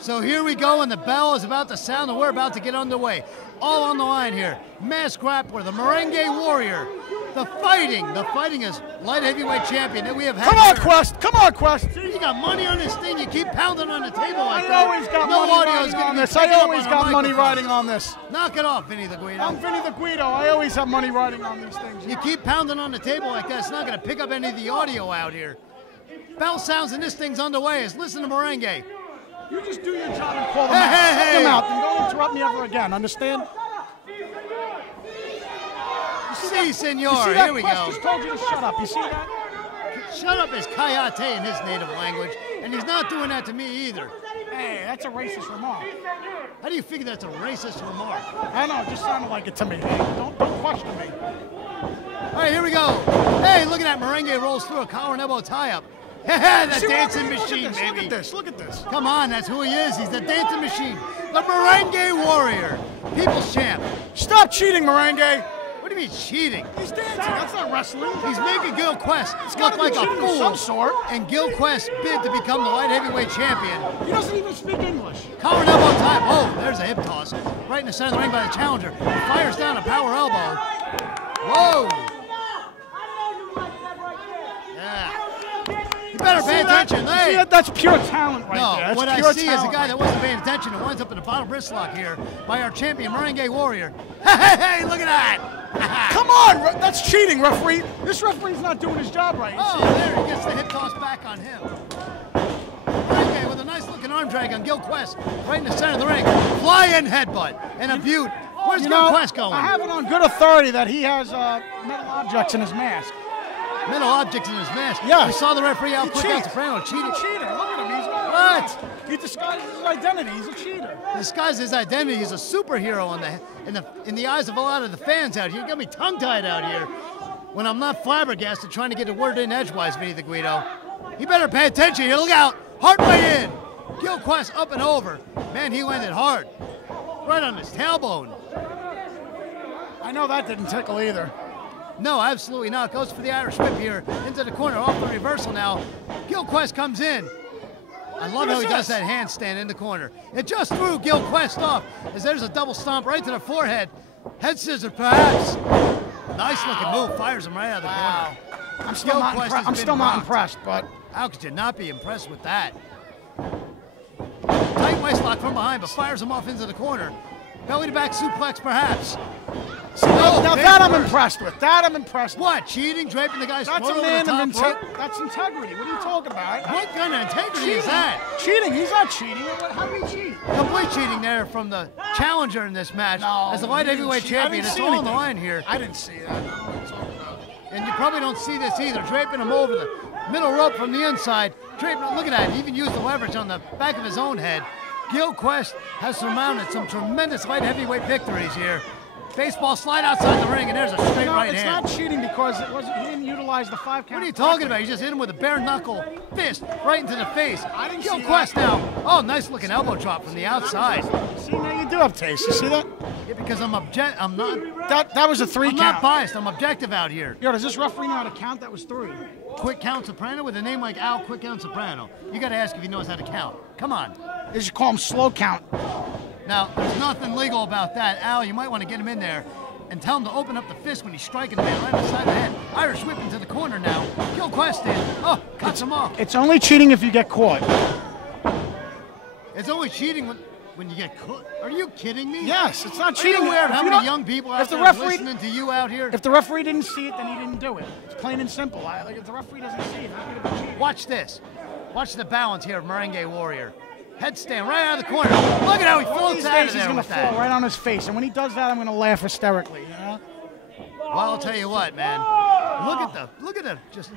So here we go, and the bell is about to sound, and we're about to get underway. All on the line here. Masked grappler, the Merengue Warrior. The fighting is light heavyweight champion that we have had. Come on, Quest! Come on, Quest! You got money on this thing. You keep pounding on the table like that. I always got money riding on this. I always got money riding on this. Knock it off, Vinny the Guido. I'm Vinny the Guido. I always have money riding on these things. You keep pounding on the table like that. It's not going to pick up any of the audio out here. Bell sounds and this thing's underway. Listen to Merengue. You just do your job and call them out. Hey. Them out. Then don't interrupt me ever again. Understand? Si, senor. You see that? Here we Quest go. just told you to shut up. You see that? Shut up is Kayate in his native language, and he's not doing that to me either. Hey, that's a racist remark. How do you figure that's a racist remark? I know, it just sounded like it to me. Hey, don't question me. All right, here we go. Hey, look at that. Merengue rolls through a collar and elbow tie-up. The dancing machine, baby. Look at this, look at this. Come on, that's who he is. He's the dancing machine. The Merengue Warrior. People's champ. Stop cheating, Merengue. What do you mean cheating? He's dancing. That's not wrestling. He's making Gil Quest look like a fool. Of some sort. And Gil Quest bid to become the light heavyweight champion. He doesn't even speak English. Collar and elbow tie. Oh, there's a hip toss. Right in the center of the ring by the challenger. Fires down a power elbow. Whoa. Yeah. You better pay attention. Hey. See, that's pure talent right there. No, what I see is a guy that wasn't paying attention and winds up in a bottom wrist lock here by our champion, Merengue Warrior. Hey, look at that. Come on, that's cheating, referee. This referee's not doing his job right. Oh, there he gets the hip toss back on him. Merengue with a nice looking arm drag on Gil Quest right in the center of the ring. Fly-in headbutt and a butte. Where's Gil Quest going? I have it on good authority that he has metal objects in his mask. Metal objects in his mask? Yeah. You saw the referee out quick out Soprano cheating? He's a cheater. Look at him. He's what? He disguises his identity. He's a cheater. Disguises his identity. He's a superhero in the eyes of a lot of the fans out here. You got me tongue-tied out here when I'm not flabbergasted trying to get a word in edgewise, Vinny the Guido. You better pay attention here. Look out. Hard way in. Gil Quest up and over. Man, he landed hard. Right on his tailbone. I know that didn't tickle either. No, absolutely not. Goes for the Irish whip here into the corner, off the reversal now. Gil Quest comes in. I love how he does that handstand in the corner. It just threw Gil Quest off as there's a double stomp right to the forehead. Head scissor perhaps. Nice looking move. Fires him right out of the corner. I'm still not impressed, but how could you not be impressed with that? Tight waist lock from behind, but fires him off into the corner. Belly to back suplex perhaps. Now that I'm impressed with. That I'm impressed with. What? Cheating? Draping the guy's That's throat a man over of the top rope? That's integrity. What are you talking about? What kind of integrity is that? Cheating. He's not cheating. How do he cheat? Complete cheating there from the challenger in this match. No, as the light heavyweight champion. It's all on the line here. I didn't see that. I don't know what you're talking about. And you probably don't see this either. Draping him over the middle rope from the inside. Draping him, look at that. He even used the leverage on the back of his own head. Gil Quest has surmounted some tremendous light heavyweight victories here. Baseball slide outside the ring, and there's a straight right hand. It's not cheating because he didn't utilize the 5 count. What are you talking about? You just hit him with a bare knuckle fist right into the face. I didn't Gil see Quest that. now. Oh, nice looking elbow drop from the outside. See, now you do have taste. You see that? Yeah, because I'm not. That was a 3 I'm count. not biased. I'm objective out here. Yo, does this referee know how to count? That was 3. Quick Count Soprano with a name like Al Quick Count Soprano. You got to ask if he knows how to count. Come on. They should call him slow count. Now, there's nothing legal about that. Al, you might want to get him in there and tell him to open up the fist when he's striking the man right on the side of the head. Irish whip into the corner now. Gil Quest in. Oh, cuts him off. It's only cheating if you get caught. It's only cheating when you get caught. Are you kidding me? Yes, it's not Are cheating. you aware of how many young people out there listening to you out here? If the referee didn't see it, then he didn't do it. It's plain and simple. Like if the referee doesn't see it, how could it be cheating? Watch this. Watch the balance here of Merengue Warrior. Headstand right out of the corner. Look at how he floats out of there. He's going to fall right on his face, and when he does that, I'm going to laugh hysterically. You know? Well, I'll tell you what, man. Look at the just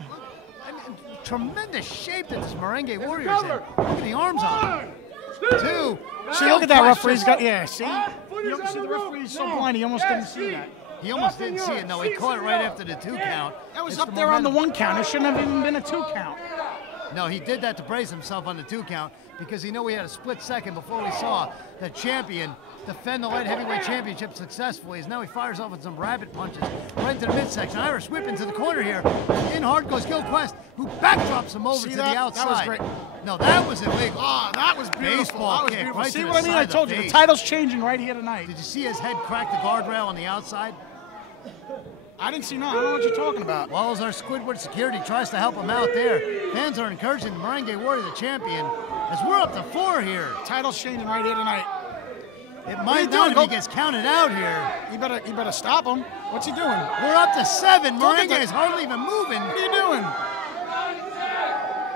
tremendous shape that this Merengue Warrior's in. Look at the arms on him. 2. See, look at that referee's got. Yeah, see. You don't see the referee's so blind. He almost didn't see that. He almost didn't see it. No, he caught it right after the 2 count. That was up there on the 1 count. It shouldn't have even been a 2 count. No, he did that to brace himself on the 2 count because he knew he had a split second before we saw the champion defend the light heavyweight championship successfully. As now he fires off with some rabbit punches right into the midsection. Irish whip into the corner here. In hard goes Gil Quest, who backdrops him over to the outside. That was great. No, that was illegal. Oh, that was beautiful. Baseball that was kick beautiful. right See to what the I mean? side I of told the you, the face. title's changing right here tonight. Did you see his head crack the guardrail on the outside? I didn't see, no, I don't know what you're talking about. Well, as our Squidward security tries to help him out there, fans are encouraging Merengue Warrior, the champion, as we're up to 4 here. Title's changing right here tonight. It might not if he gets counted out here. You better stop him. What's he doing? We're up to 7. Merengue is hardly even moving. What are you doing?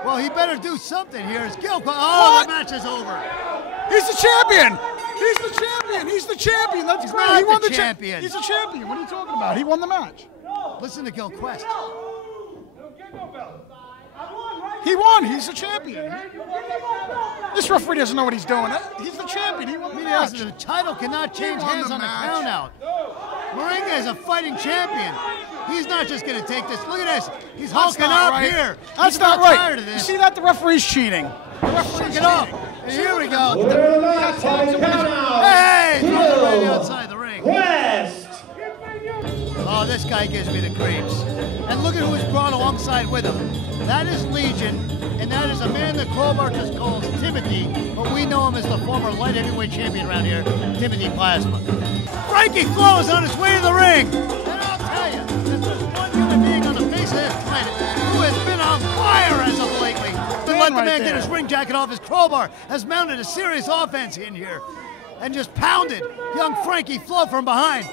Well, he better do something here. As Gil Quest, oh, the match is over. He's the champion. He's the champion. He's the champion. That's He's great. not He won the the champion. He's the champion. What are you talking about? He won the match. Listen to Gil Quest. He won. He's the champion. This referee doesn't know what he's doing. He's the champion. He won the match. The title cannot change won hands the on a match. count out. Merengue is a fighting champion. He's not just going to take this. Look at this. He's hulking up right. here. That's He's not not right. tired of You this. see that? The referee's cheating. The referee's Shake it off. cheating. And here we go. Count Hey! Throws it right outside the ring. Quest. Oh, this guy gives me the creeps. And look at who is brought alongside with him. That is Legion, and that is a man that Crowbar just calls Timothy, but we know him as the former light heavyweight champion around here, Timothy Plasma. Frankie Flow is on his way to the ring. And I'll tell you, if there's one human being on the face of this planet who has been on fire as of lately, then let the man get his ring jacket off. His Crowbar has mounted a serious offense in here and just pounded young Frankie Flow from behind.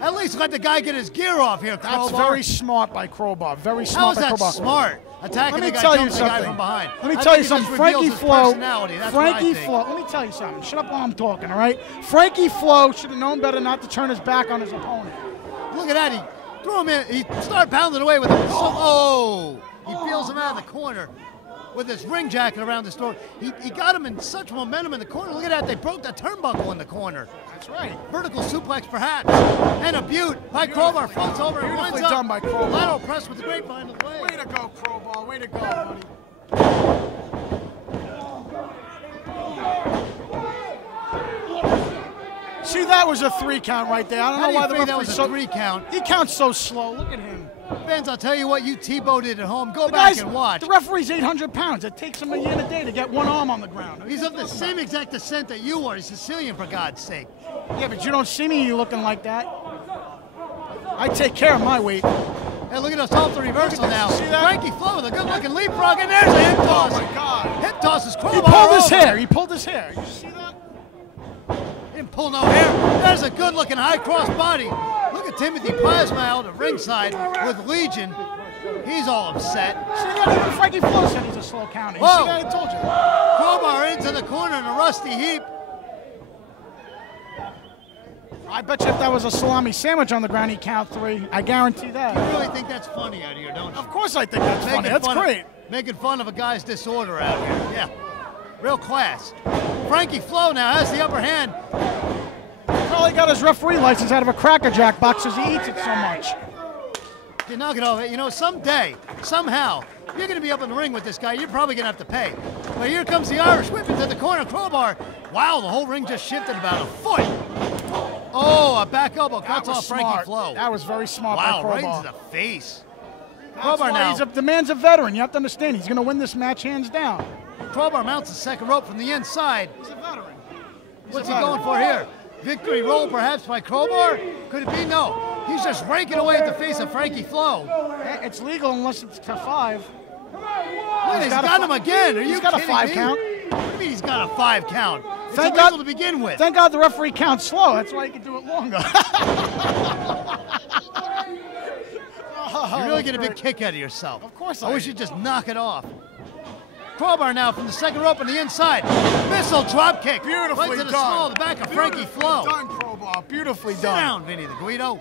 At least let the guy get his gear off here, Crowbar. That's very smart by Crowbar. Very How smart is by that Crowbar. smart? Attacking the guy, tell you jumping the guy something. from behind. Let me I tell think you he just something. reveals Frankie his Flow. personality. That's what I Frankie think. Flow. Let me tell you something. Shut up while I'm talking, all right? Frankie Flow should have known better not to turn his back on his opponent. Look at that. He threw him in. He started pounding away with him. Oh! He peels him out of the corner with his ring jacket around his throat. He got him in such momentum in the corner. Look at that. They broke the turnbuckle in the corner. That's right. Vertical suplex, perhaps. And a butte by Crowbar. Floats over and winds up. Done by Crowbar. Lateral press with the grapevine of the way. Way to go, Crowbar. Way to go, buddy. See, that was a 3 count right there. I don't How know do you why the think that referee's was so... a 3 count? He counts so slow. Look at him. Fans, I'll tell you what, you T-bowed it at home. Go The back guy's- and watch. The referee's 800 pounds. It takes him a year and a day to get one arm on the ground. He's of the same exact descent that you are. He's Sicilian, for God's sake. Yeah, but you don't see me looking like that. I take care of my weight. Hey, look at us off the reversal now. See that? Frankie Flow with a good-looking leapfrog, and there's a hip toss. Oh, my God. Hip toss is Crowbar. He pulled his over. hair. He pulled his hair. You see that? Didn't pull no hair. There's a good-looking high-cross body. Look at Timothy Plasma out at ringside with Legion. He's all upset. See that? Even Frankie Flow said he's a slow counter. You Whoa. see that? I told you. Crowbar into the corner in a rusty heap. I bet you if that was a salami sandwich on the ground, he'd count 3. I guarantee that. You really think that's funny out here, don't you? Of course I think that's funny. That's great. Making fun of a guy's disorder out here. Yeah. Real class. Frankie Flow now has the upper hand. Probably got his referee license out of a Cracker Jack box because he eats it so much. You knock it off. You know, someday, somehow, you're going to be up in the ring with this guy. You're probably going to have to pay. But here comes the Irish whip into the corner. Crowbar. Wow, the whole ring just shifted about a foot. Oh, a back elbow cuts off Frankie Smart. Flow. That was very smart Wow, by right Crowbar. into the face. That's Crowbar why now. the man's a veteran. You have to understand. He's going to win this match hands down. Crowbar mounts the second rope from the inside. He's a veteran. What's he going for here? Victory roll perhaps by Crowbar? Could it be? No. He's just raking away at the face of Frankie Flow. It's legal unless it's to 5. Wait, he's got him again. Are you He's got a kidding 5 me? count. What do you mean he's got a 5 count? It's Thank illegal God- to begin with. Thank God the referee counts slow. That's why he can do it longer. You really get a big kick out of yourself. Of course I I wish do. you'd just knock it off. Crowbar now from the second rope on the inside. Missile drop kick. Beautifully right to the done. small of the back of Frankie Flow. Done, Crowbar. Beautifully Sit done. down, Vinny the Guido.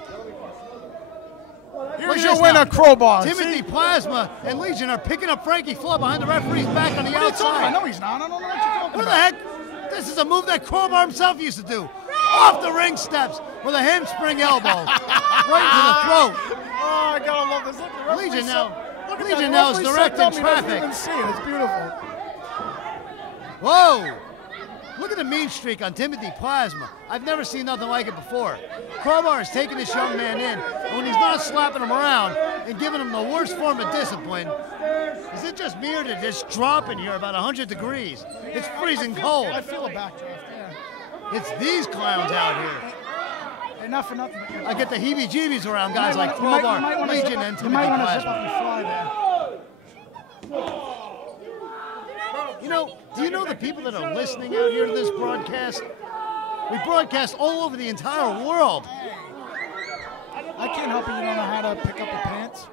Here's Look at your this winner, now. Crowbar. Timothy See? Plasma and Legion are picking up Frankie Flow behind the referee's back on the What are you talking about? outside. No, he's not. I don't know what you're talking What the about. heck? This is a move that Crowbar himself used to do. Off the ring steps with a hamstring elbow. Right into the throat. Oh, I gotta love this. Look, the referee's Legion so, now. look Look at Legion that. now is directing traffic. Even see it. It's beautiful. Whoa! Look at the mean streak on Timothy Plasma. I've never seen nothing like it before. Crowbar is taking this young man in, and when he's not slapping him around and giving him the worst form of discipline, is it just me or did this drop in here about 100 degrees? It's freezing cold. I feel a backdraft, yeah. It's these clowns out here. Enough for nothing. I get the heebie-jeebies around guys like Crowbar, Legion, and Timothy You might want to zip Plasma. up and fly there. You know, do you know the people that are listening out here to this broadcast? We broadcast all over the entire world. I can't help it. You don't know how to pick up your pants.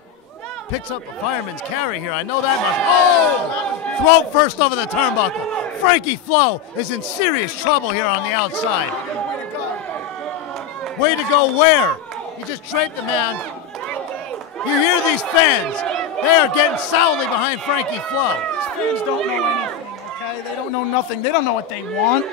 Picks up a fireman's carry here. I know that much. Oh! Throat first over the turnbuckle. Frankie Flow is in serious trouble here on the outside. Way to go where? He just draped the man. You hear these fans. They are getting solidly behind Frankie Flow. These fans don't know anything, okay? They don't know nothing. They don't know what they want.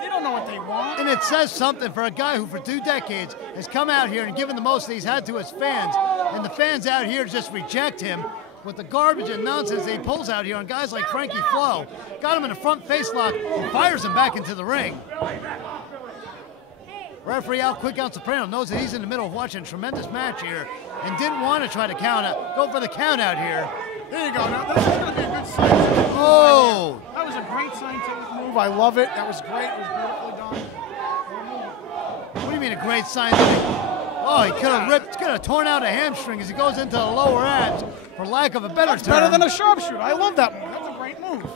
They don't know what they want. And it says something for a guy who for 2 decades has come out here and given the most that he's had to his fans. And the fans out here just reject him with the garbage and nonsense that he pulls out here on guys like Frankie Flow. Got him in a front face lock and fires him back into the ring. Referee Al Quick Out Soprano knows that he's in the middle of watching a tremendous match here and didn't want to try to go for the count out here. There you go. Now, this is going to be a good scientific move. Oh! That was a great scientific move. I love it. That was great. It was beautifully done. What do you mean a great scientific? Oh, he could have torn out a hamstring as he goes into the lower abs, for lack of a better term. Better than a sharpshooter. I love that move. That's a great move.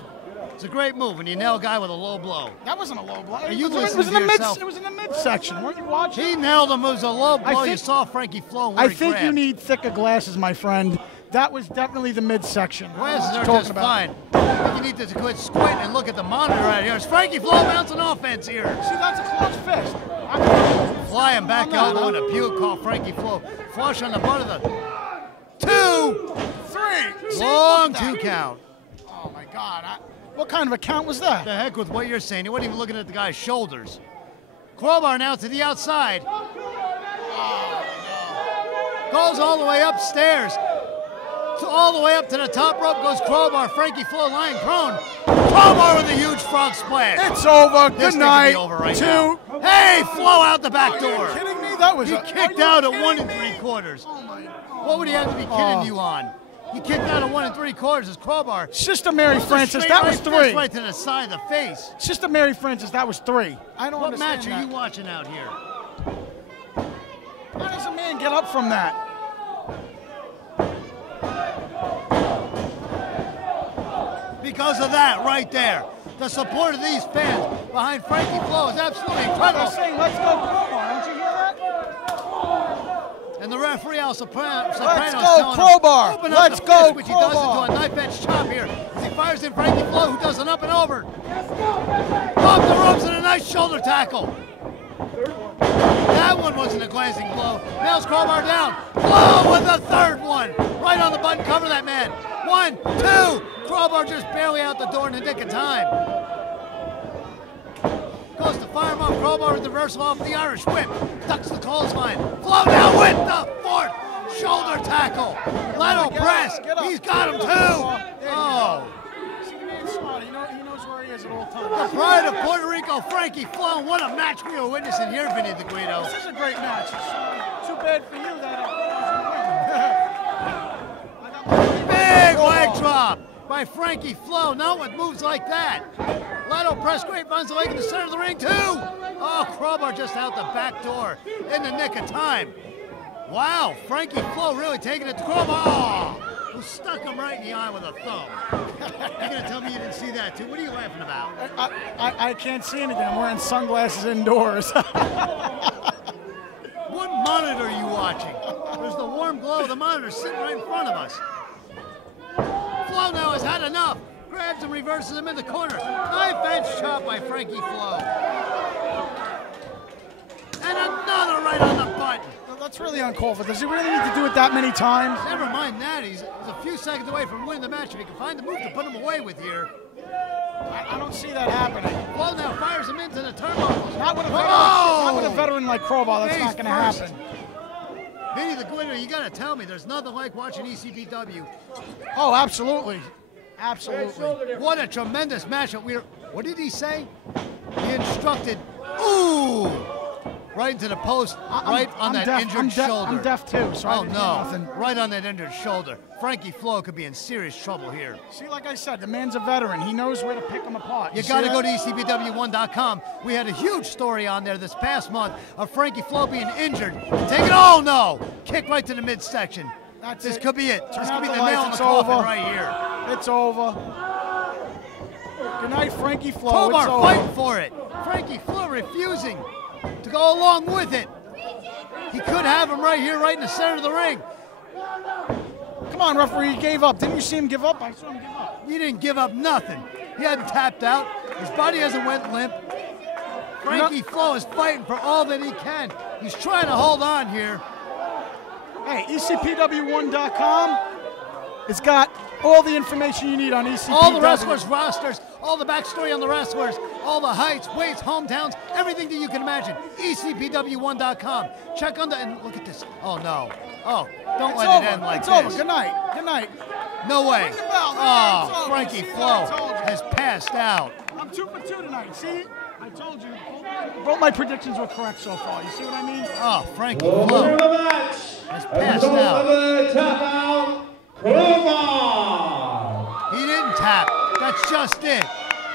It's a great move when you nail a guy with a low blow. That wasn't a low blow. Are you It listening was to in the yourself? It was in the midsection. Weren't you watching? He nailed him. It was a low blow. You think- saw Frankie Flow where I he think you grabbed. need thicker glasses, my friend. That was definitely the midsection. Glasses are Talking just about. fine. I think you need to quit squinting and look at the monitor right here. It's Frankie Flow bouncing offense here. See, that's a close fist. Flying back out on a puke call. Frankie Flow flush on the butt of the 2, 3. See, long look at 2 that. count. Oh my God! What kind of a count was that? The heck with what you're saying. You weren't even looking at the guy's shoulders. Crowbar now to the outside. Goes all the way upstairs. All the way up to the top rope goes Crowbar. Frankie Flow lying prone. Crowbar with a huge frog splash. It's over. This Good thing could be night. over right 2. now. Hey, Flow out the back Are door. you kidding me? That was. He kicked out at 1 3/4. Oh my. What would he have to be kidding you on? He kicked out at 1 3/4 as Crowbar. Sister Mary Francis, Straight that right was fist 3. Right to the side of the face. Sister Mary Francis, that was 3. I don't What understand match are you watching out here? How does a man get up from that? Because of that right there. The support of these fans behind Frankie Flow is absolutely They're incredible. saying, let's go Crowbar. Don't you hear that? And the referee Al Soprano's Let's go, telling him, Crowbar. open Let's up the go, fist, which he does Crowbar. into a knife edge chop here as he fires in Frankie Flow, who does an up and over. Off the ropes and a nice shoulder tackle. That one wasn't a glancing blow. Nails Crowbar down. Flow with the 3rd one. Right on the button, cover that man. 1, 2. Crowbar just barely out the door in the nick of time. Goes to fire him off. Crowbar with the reversal off the Irish whip. Ducks the clothesline. Flow down with the 4th shoulder tackle. Lateral press. Get up. He's got him too. Oh. See, the man's smart. He knows where he is at all The times. pride of Puerto Rico, Frankie Flow. What a match we are witnessing here, Vinny the Guido. This is a great match. It's too bad for you that Big leg drop by Frankie Flow. Not with moves like that. Lateral press, great finds the leg in the center of the ring, too. Oh, Crowbar just out the back door in the nick of time. Wow, Frankie Flow really taking it to Crowbar. Oh, who stuck him right in the eye with a thumb. You're going to tell me you didn't see that, too? What are you laughing about? I can't see anything. I'm wearing sunglasses indoors. What monitor are you watching? There's the warm glow of the monitor sitting right in front of us. Flow now has had enough. Grabs and reverses him in the corner. Knife edge chop by Frankie Flow. And another right on the button. Well, that's really uncalled for. Does he really need to do it that many times? Never mind that. He's a few seconds away from winning the match. If he can find the move to put him away with here. I don't see that happening. Flow now fires him into the turnbuckle. Not with a veteran, Oh! not with a veteran like Crowbar. That's Face not going to first. happen. Vinny the Glitter, you got to tell me, there's nothing like watching ECPW. Oh, absolutely. Absolutely. What a tremendous matchup. What did he say? He instructed, ooh, right into the post, right on that injured shoulder. I'm deaf too, so oh no, right on that injured shoulder. Frankie Flow could be in serious trouble here. See, like I said, the man's a veteran. He knows where to pick him apart. You got to go to ECPW1.com. We had a huge story on there this past month of Frankie Flow being injured. Oh no, kick right to the midsection. This could be it. This could be the nail in the coffin right here. It's over. Good night, Frankie Flow. Crowbar fighting for it. Frankie Flow refusing to go along with it. He could have him right here, right in the center of the ring. Come on, referee, he gave up. Didn't you see him give up? I saw him give up. He didn't give up nothing. He hadn't tapped out. His body hasn't went limp. Frankie Flow is fighting for all that he can. He's trying to hold on here. Hey, ECPW1.com. It's got all the information you need on ECPW. All the wrestlers' rosters, all the backstory on the wrestlers, all the heights, weights, hometowns, everything that you can imagine. ECPW1.com. Check on the, and look at this. Oh no. Oh, don't let it end like this. It's over. Good night. Good night. No way. Oh, Frankie Flow has passed out. I'm 2 for 2 tonight. See? I told you. Both my predictions were correct so far. You see what I mean? Oh, Frankie Flow has passed out. Tap out, Crowbar. He didn't tap. That's just it.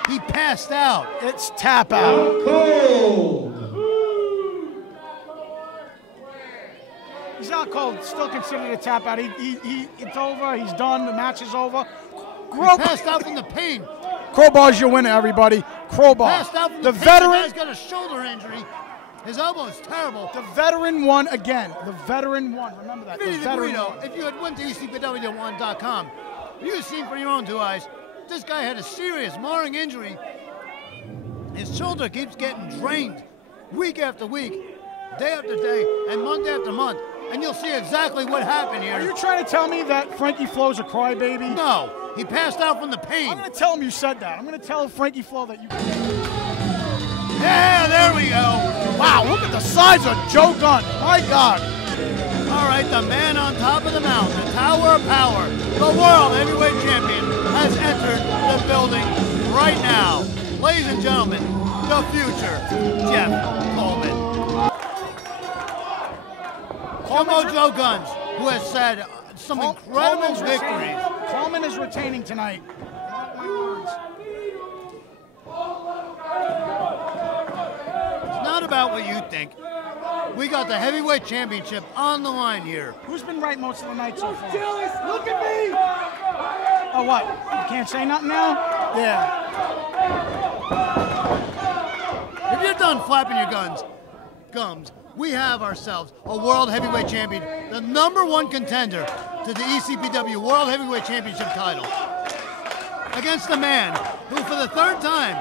He passed out. It's tap out. Cold. He's out cold. Still considered a tap out. It's over. He's done. The match is over. He passed out from the pain. Crowbar's your winner, everybody. Crowbar. Passed out from the pain. veteran. The guy's got a shoulder injury. His elbow is terrible. The veteran won again. The veteran won. Remember that. Vinny the the veteran Guido, won. if you had went to ECPW1.com, you'd have seen for your own 2 eyes, this guy had a serious marring injury. His shoulder keeps getting drained week after week, day after day, and month after month. And you'll see exactly what happened here. Are you trying to tell me that Frankie Flow's a crybaby? No, he passed out from the pain. I'm going to tell him you said that. I'm going to tell Frankie Flow that you... Yeah, there we go. Wow, look at the size of Joe Gunn. My God. All right, the man on top of the mountain, the Tower of Power, the World Heavyweight Champion has entered the building right now. Ladies and gentlemen, the future, Jeff Coleman. Jumbo Joe Guns, who has had some incredible victories. Coleman is retaining tonight. It's not about what you think. We got the heavyweight championship on the line here. Who's been right most of the night so far? Look at me! Oh, what? You can't say nothing now? Yeah. If you're done flapping your gums, we have ourselves a World Heavyweight Champion, the #1 contender to the ECPW World Heavyweight Championship title, against a man who, for the 3rd time,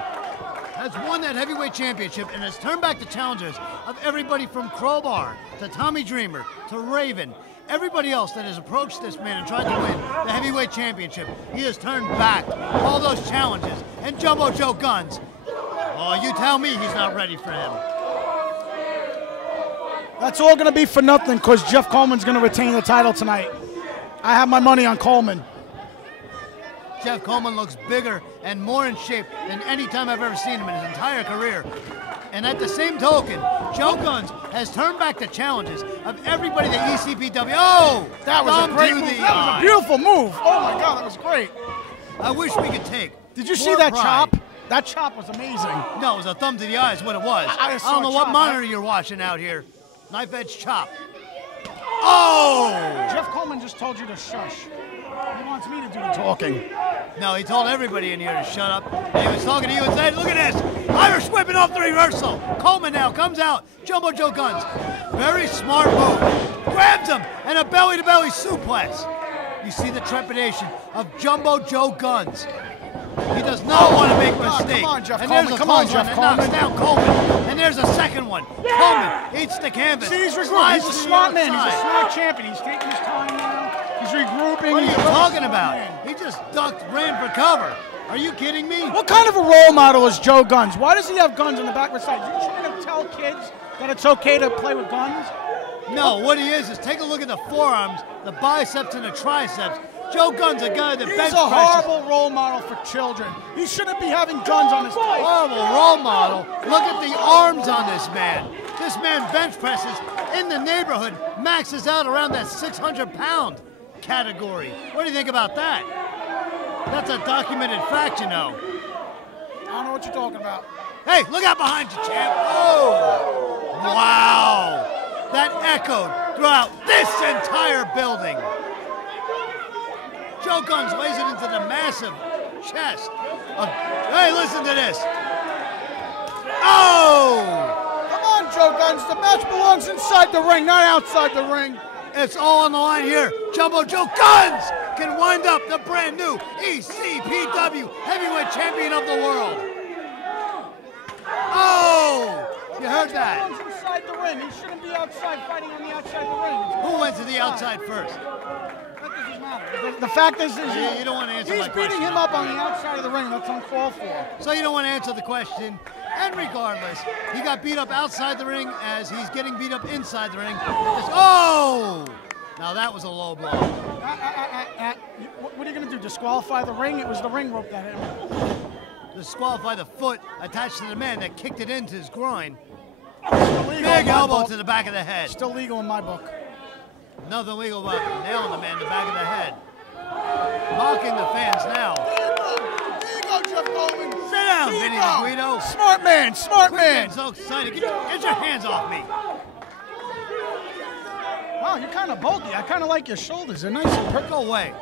has won that heavyweight championship and has turned back the challengers of everybody from Crowbar to Tommy Dreamer to Raven. Everybody else that has approached this man and tried to win the heavyweight championship, he has turned back all those challenges. And Jumbo Joe Guns, oh, you tell me he's not ready for him. That's all going to be for nothing because Jeff Coleman's going to retain the title tonight. I have my money on Coleman. Jeff Coleman looks bigger and more in shape than any time I've ever seen him in his entire career. And at the same token, Joe Guns has turned back the challenges of everybody that ECPW. Oh, that was a great move. That was a beautiful move. Oh my God, that was great. I wish we could take. Did you see that chop? That chop was amazing. No, it was a thumb to the eye is what it was. I don't know what monitor you're watching out here. Knife edge chop. Oh! Jeff Coleman just told you to shush. He wants me to do the talking. No, he told everybody in here to shut up. And he was talking to you and saying, look at this. Irish whipping off the reversal. Coleman now comes out. Jumbo Joe Guns. Very smart move. Grabs him and a belly-to-belly suplex. You see the trepidation of Jumbo Joe Guns. He does not want to make a mistake. Come on, Jeff and Coleman. There's a come on, Jeff Coleman. Knocks down Coleman. And there's a second one. Coleman eats the canvas. See, he's regrouping. He's a smart man. He's a smart champion. He's taking his time now. He's regrouping. What are you talking about? He just ducked, ran for cover. Are you kidding me? What kind of a role model is Joe Guns? Why does he have guns on the back of his side? Are you trying to tell kids that it's okay to play with guns? No, what he is take a look at the forearms, the biceps, and the triceps. Joe Gunn's a guy that bench presses. He's a horrible role model for children. He shouldn't be having guns on his face. Horrible role model. Look at the arms on this man. This man bench presses in the neighborhood, maxes out around that 600-pound category. What do you think about that? That's a documented fact, you know. I don't know what you're talking about. Hey, look out behind you, champ. Oh, wow. That echoed throughout this entire building. Joe Guns lays it into the massive chest of, hey, listen to this. Oh! Come on, Joe Guns. The match belongs inside the ring, not outside the ring. It's all on the line here. Jumbo Joe Guns can wind up the brand new ECPW Heavyweight Champion of the world. Oh! You heard that? He belongs inside the ring. He shouldn't be outside fighting on the outside of the ring. Who went to the outside first? That doesn't matter. The fact is you don't want to answer my question. He's beating him up on the outside of the ring. That's uncalled for. So you don't want to answer the question. And regardless, he got beat up outside the ring as he's getting beat up inside the ring. Oh! Now that was a low blow. What are you going to do, disqualify the ring? It was the ring rope that hit him. Disqualify the foot attached to the man that kicked it into his groin. Big elbow to the back of the head. Still legal in my book. Nothing legal about nailing the man in the back of the head. Mocking the fans now. There you go, Jeff Coleman. Sit down, Vinny Guido. Smart man, smart man. So excited. Get your hands off me. Wow, you're kind of bulky. I kind of like your shoulders. They're nice and perky. Go away.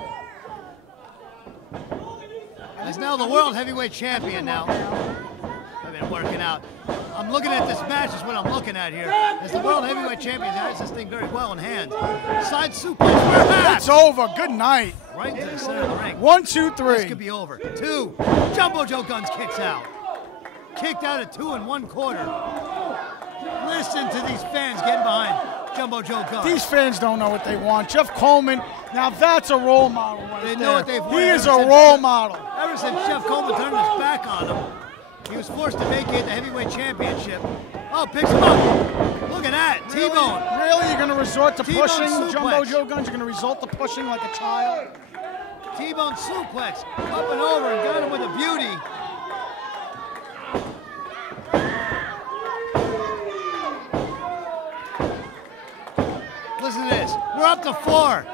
As now the World Heavyweight Champion now. I've been working out. I'm looking at this match is what I'm looking at here. As the World Heavyweight Champion has this thing very well in hand. Side suplex. It's over. Good night. Right into the center of the ring. 1, 2, 3. This could be over. 2. Jumbo Joe Guns kicks out. Kicked out at 2 1/4. Listen to these fans getting behind Jumbo Joe Guns. These fans don't know what they want. Jeff Coleman, now that's a role model right there. They know what they've wanted. He is a role model. Ever since Jeff Coleman turned his back on him, he was forced to vacate the heavyweight championship. Oh, picks him up. Look at that, T-bone. Really? You're going to resort to pushing suplex. Jumbo Joe Guns? You're going to resort to pushing like a child? T-bone suplex, up and over and got him with a beauty. Listen to this. We're up to 4.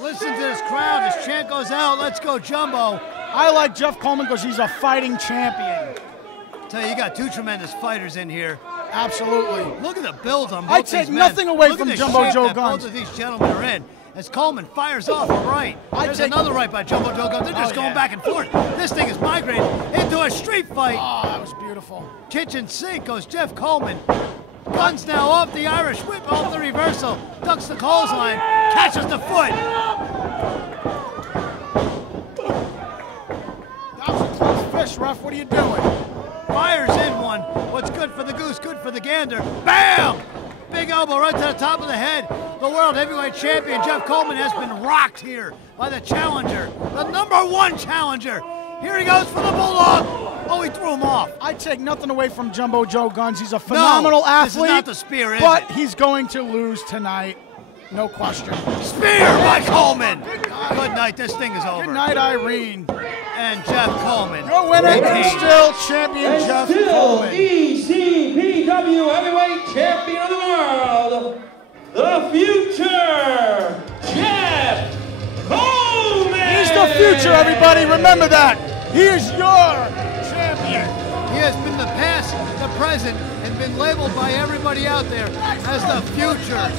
Listen to this crowd. This chant goes out. Let's go, Jumbo. I like Jeff Coleman because he's a fighting champion. Tell you, you got 2 tremendous fighters in here. Absolutely. Look at the build on both I take these men. nothing away Look from at the Jumbo shape Joe that Guns. Both of these gentlemen are in. As Coleman fires off a right. There's another right by Jumbo Joe Guns. They're just going back and forth. This thing is migrating into a street fight. Oh, that was beautiful. Kitchen sink goes Jeff Coleman. Guns now off the Irish whip, off the reversal. Ducks the clothesline, catches the foot. That was a close fish, ref. What are you doing? Fires in one. What's good for the goose, good for the gander. Bam! Big elbow right to the top of the head. The World Heavyweight Champion, Jeff Coleman, has been rocked here by the challenger, the #1 challenger. Here he goes for the Bulldog. Oh, he threw him off. I take nothing away from Jumbo Joe Guns. He's a phenomenal athlete. This is not the spear, is but it? he's going to lose tonight. No question. Spear by Coleman. Good night. This thing is over. Good night, Irene. And Jeff Coleman. Your winner and still champion Jeff Coleman. ECPW Heavyweight Champion of the World, the future, Jeff Coleman! He's the future, everybody. Remember that. He is your champion. He has been the past, the present, and been labeled by everybody out there as the future.